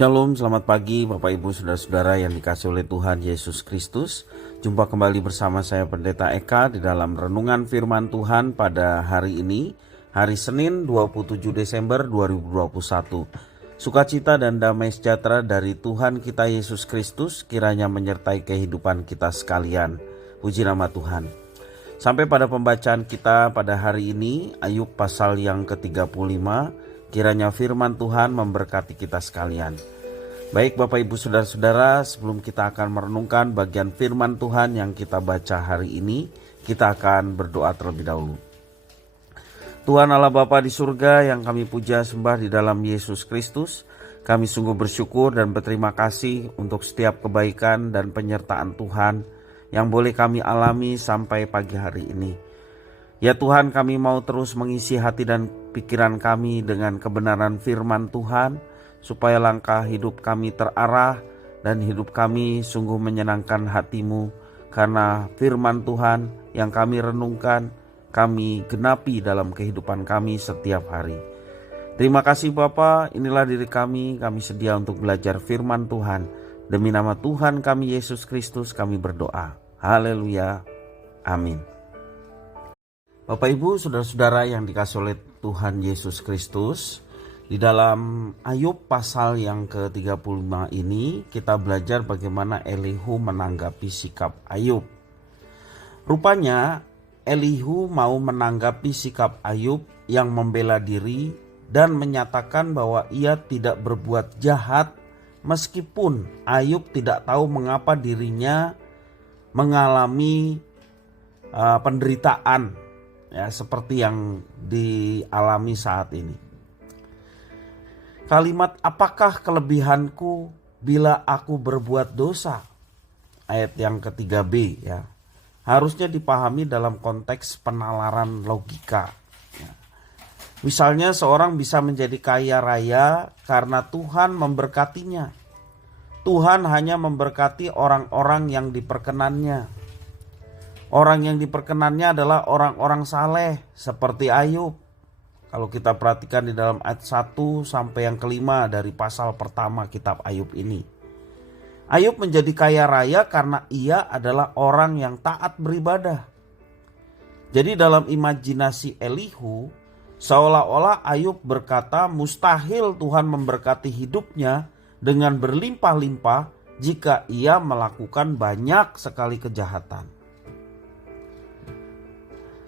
Shalom, selamat pagi Bapak Ibu Saudara-saudara yang dikasihi oleh Tuhan Yesus Kristus. Jumpa kembali bersama saya Pendeta Eka di dalam renungan firman Tuhan pada hari ini, hari Senin 27 Desember 2021. Sukacita dan damai sejahtera dari Tuhan kita Yesus Kristus kiranya menyertai kehidupan kita sekalian. Puji nama Tuhan. Sampai pada pembacaan kita pada hari ini, Ayub pasal yang ke-35, kiranya firman Tuhan memberkati kita sekalian. Baik Bapak Ibu Saudara-saudara, sebelum kita akan merenungkan bagian firman Tuhan yang kita baca hari ini, kita akan berdoa terlebih dahulu. Tuhan Allah Bapa di surga yang kami puja sembah di dalam Yesus Kristus, kami sungguh bersyukur dan berterima kasih untuk setiap kebaikan dan penyertaan Tuhan yang boleh kami alami sampai pagi hari ini. Ya Tuhan, kami mau terus mengisi hati dan pikiran kami dengan kebenaran firman Tuhan, supaya langkah hidup kami terarah dan hidup kami sungguh menyenangkan hati-Mu, karena firman Tuhan yang kami renungkan, kami genapi dalam kehidupan kami setiap hari. Terima kasih Bapa, inilah diri kami sedia untuk belajar firman Tuhan. Demi nama Tuhan kami Yesus Kristus kami berdoa. Haleluya. Amin. Bapak Ibu Saudara-saudara yang dikasihi oleh Tuhan Yesus Kristus, di dalam Ayub pasal yang ke-35 ini kita belajar bagaimana Elihu menanggapi sikap Ayub. Rupanya Elihu mau menanggapi sikap Ayub yang membela diri dan menyatakan bahwa ia tidak berbuat jahat, meskipun Ayub tidak tahu mengapa dirinya mengalami penderitaan ya, seperti yang dialami saat ini. Kalimat apakah kelebihanku bila aku berbuat dosa? Ayat yang ketiga B ya. Harusnya dipahami dalam konteks penalaran logika. Ya. Misalnya seorang bisa menjadi kaya raya karena Tuhan memberkatinya. Tuhan hanya memberkati orang-orang yang diperkenannya. Orang yang diperkenannya adalah orang-orang saleh seperti Ayub. Kalau kita perhatikan di dalam ayat 1 sampai yang kelima dari pasal pertama kitab Ayub ini. Ayub menjadi kaya raya karena ia adalah orang yang taat beribadah. Jadi dalam imajinasi Elihu, seolah-olah Ayub berkata mustahil Tuhan memberkati hidupnya dengan berlimpah-limpah jika ia melakukan banyak sekali kejahatan.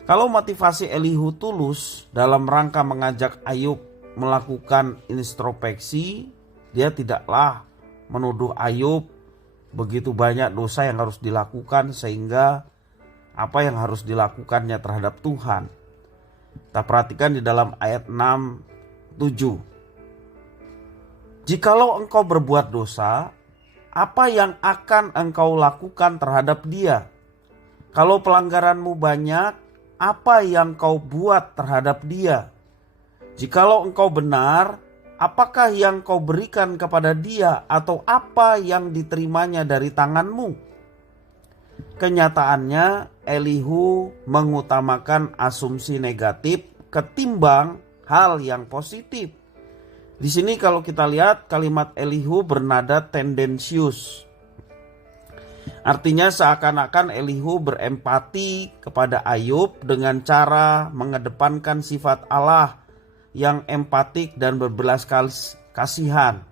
Kalau motivasi Elihu tulus dalam rangka mengajak Ayub melakukan introspeksi, dia tidaklah menuduh Ayub begitu banyak dosa yang harus dilakukan sehingga apa yang harus dilakukannya terhadap Tuhan. Kita perhatikan di dalam ayat 6-7. Jikalau engkau berbuat dosa, apa yang akan engkau lakukan terhadap dia? Kalau pelanggaranmu banyak, apa yang kau buat terhadap dia? Jikalau engkau benar, apakah yang kau berikan kepada dia atau apa yang diterimanya dari tanganmu? Kenyataannya Elihu mengutamakan asumsi negatif ketimbang hal yang positif. Di sini kalau kita lihat kalimat Elihu bernada tendensius. Artinya seakan-akan Elihu berempati kepada Ayub dengan cara mengedepankan sifat Allah yang empatik dan berbelas kasihan.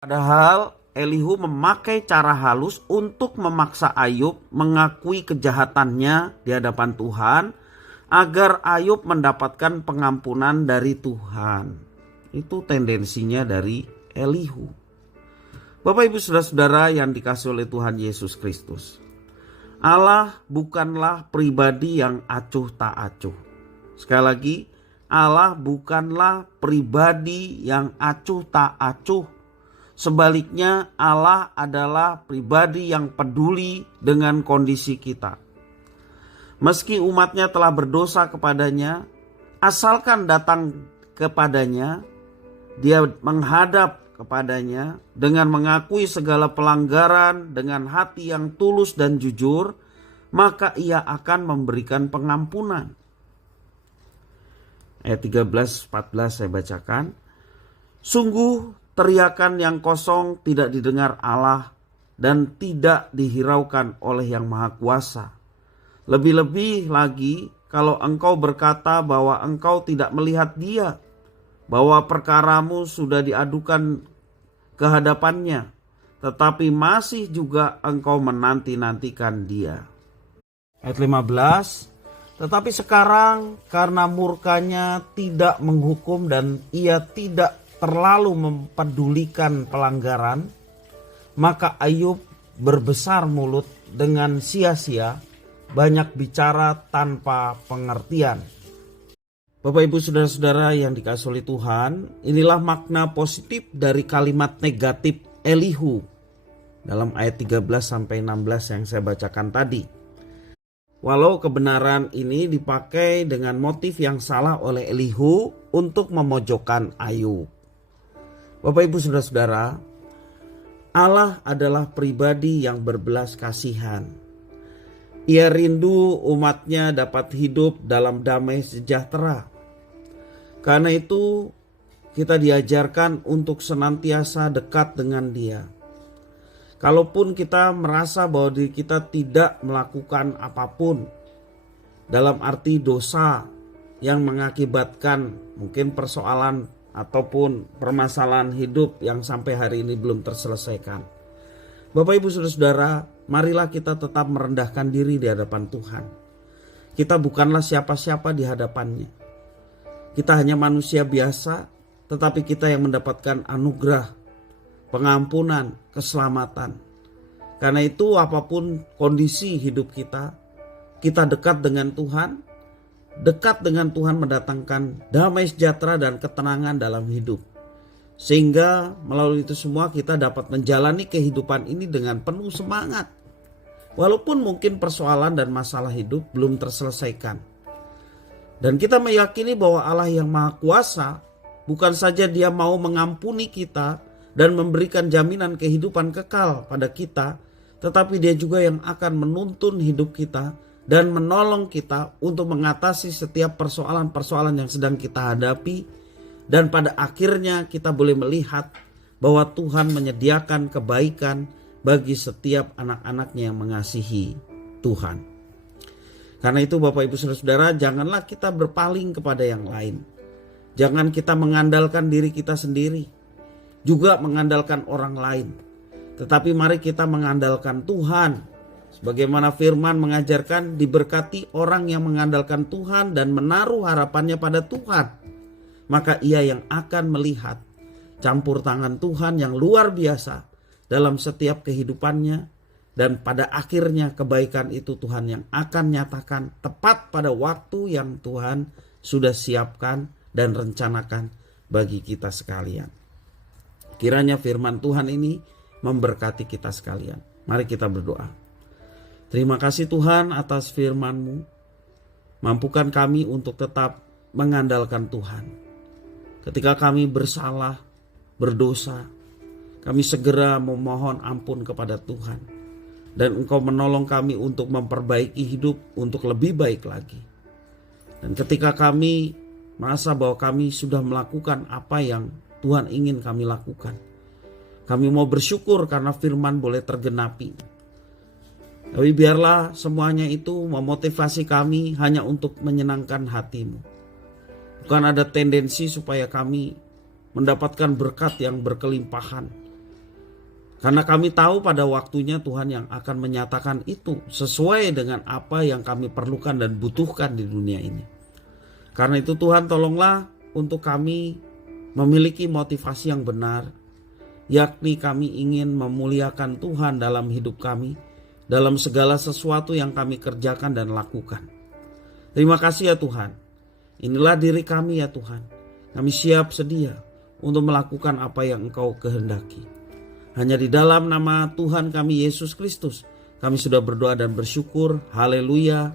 Padahal Elihu memakai cara halus untuk memaksa Ayub mengakui kejahatannya di hadapan Tuhan agar Ayub mendapatkan pengampunan dari Tuhan. Itu tendensinya dari Elihu. Bapak Ibu Saudara-saudara yang dikasihi oleh Tuhan Yesus Kristus, Allah bukanlah pribadi yang acuh tak acuh. Sekali lagi, Allah bukanlah pribadi yang acuh tak acuh. Sebaliknya, Allah adalah pribadi yang peduli dengan kondisi kita. Meski umatnya telah berdosa kepadanya, asalkan datang kepadanya, dia menghadap kepadanya dengan mengakui segala pelanggaran dengan hati yang tulus dan jujur, maka ia akan memberikan pengampunan. Ayat 13-14 saya bacakan. Sungguh teriakan yang kosong tidak didengar Allah dan tidak dihiraukan oleh Yang Maha Kuasa. Lebih-lebih lagi kalau engkau berkata bahwa engkau tidak melihat Dia, bahwa perkaramu sudah diadukan ke hadapannya, tetapi masih juga engkau menanti-nantikan Dia. Ayat 15, tetapi sekarang karena murkanya tidak menghukum dan Ia tidak terlalu mempedulikan pelanggaran, maka Ayub berbesar mulut dengan sia-sia, banyak bicara tanpa pengertian. Bapak Ibu Saudara-saudara yang dikasihi oleh Tuhan, inilah makna positif dari kalimat negatif Elihu dalam ayat 13 sampai 16 yang saya bacakan tadi. Walau kebenaran ini dipakai dengan motif yang salah oleh Elihu untuk memojokkan Ayub. Bapak Ibu Saudara-saudara, Allah adalah pribadi yang berbelas kasihan. Ia rindu umatnya dapat hidup dalam damai sejahtera. Karena itu kita diajarkan untuk senantiasa dekat dengan Dia. Kalaupun kita merasa bahwa diri kita tidak melakukan apapun dalam arti dosa yang mengakibatkan mungkin persoalan ataupun permasalahan hidup yang sampai hari ini belum terselesaikan. Bapak Ibu Saudara-saudara, marilah kita tetap merendahkan diri di hadapan Tuhan. Kita bukanlah siapa-siapa di hadapannya. Kita hanya manusia biasa, tetapi kita yang mendapatkan anugerah, pengampunan, keselamatan. Karena itu apapun kondisi hidup kita, kita dekat dengan Tuhan. Dekat dengan Tuhan mendatangkan damai sejahtera dan ketenangan dalam hidup. Sehingga melalui itu semua kita dapat menjalani kehidupan ini dengan penuh semangat. Walaupun mungkin persoalan dan masalah hidup belum terselesaikan. Dan kita meyakini bahwa Allah yang Maha Kuasa bukan saja Dia mau mengampuni kita dan memberikan jaminan kehidupan kekal pada kita, tetapi Dia juga yang akan menuntun hidup kita dan menolong kita untuk mengatasi setiap persoalan-persoalan yang sedang kita hadapi. Dan pada akhirnya kita boleh melihat bahwa Tuhan menyediakan kebaikan bagi setiap anak-anaknya yang mengasihi Tuhan. Karena itu Bapak Ibu Saudara-saudara, janganlah kita berpaling kepada yang lain. Jangan kita mengandalkan diri kita sendiri, juga mengandalkan orang lain. Tetapi mari kita mengandalkan Tuhan. Sebagaimana firman mengajarkan, diberkati orang yang mengandalkan Tuhan dan menaruh harapannya pada Tuhan. Maka ia yang akan melihat campur tangan Tuhan yang luar biasa dalam setiap kehidupannya. Dan pada akhirnya kebaikan itu Tuhan yang akan nyatakan tepat pada waktu yang Tuhan sudah siapkan dan rencanakan bagi kita sekalian. Kiranya firman Tuhan ini memberkati kita sekalian. Mari kita berdoa. Terima kasih Tuhan atas firman-Mu. Mampukan kami untuk tetap mengandalkan Tuhan. Ketika kami bersalah, berdosa, kami segera memohon ampun kepada Tuhan. Dan Engkau menolong kami untuk memperbaiki hidup untuk lebih baik lagi. Dan ketika kami merasa bahwa kami sudah melakukan apa yang Tuhan ingin kami lakukan, kami mau bersyukur karena firman boleh tergenapi. Tapi biarlah semuanya itu memotivasi kami hanya untuk menyenangkan hati-Mu. Bukan ada tendensi supaya kami mendapatkan berkat yang berkelimpahan. Karena kami tahu pada waktunya Tuhan yang akan menyatakan itu sesuai dengan apa yang kami perlukan dan butuhkan di dunia ini. Karena itu Tuhan tolonglah untuk kami memiliki motivasi yang benar. Yakni kami ingin memuliakan Tuhan dalam hidup kami. Dalam segala sesuatu yang kami kerjakan dan lakukan. Terima kasih ya Tuhan. Inilah diri kami ya Tuhan. Kami siap sedia untuk melakukan apa yang Engkau kehendaki. Hanya di dalam nama Tuhan kami Yesus Kristus kami sudah berdoa dan bersyukur. Haleluya.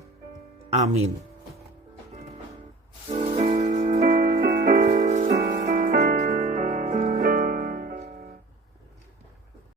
Amin.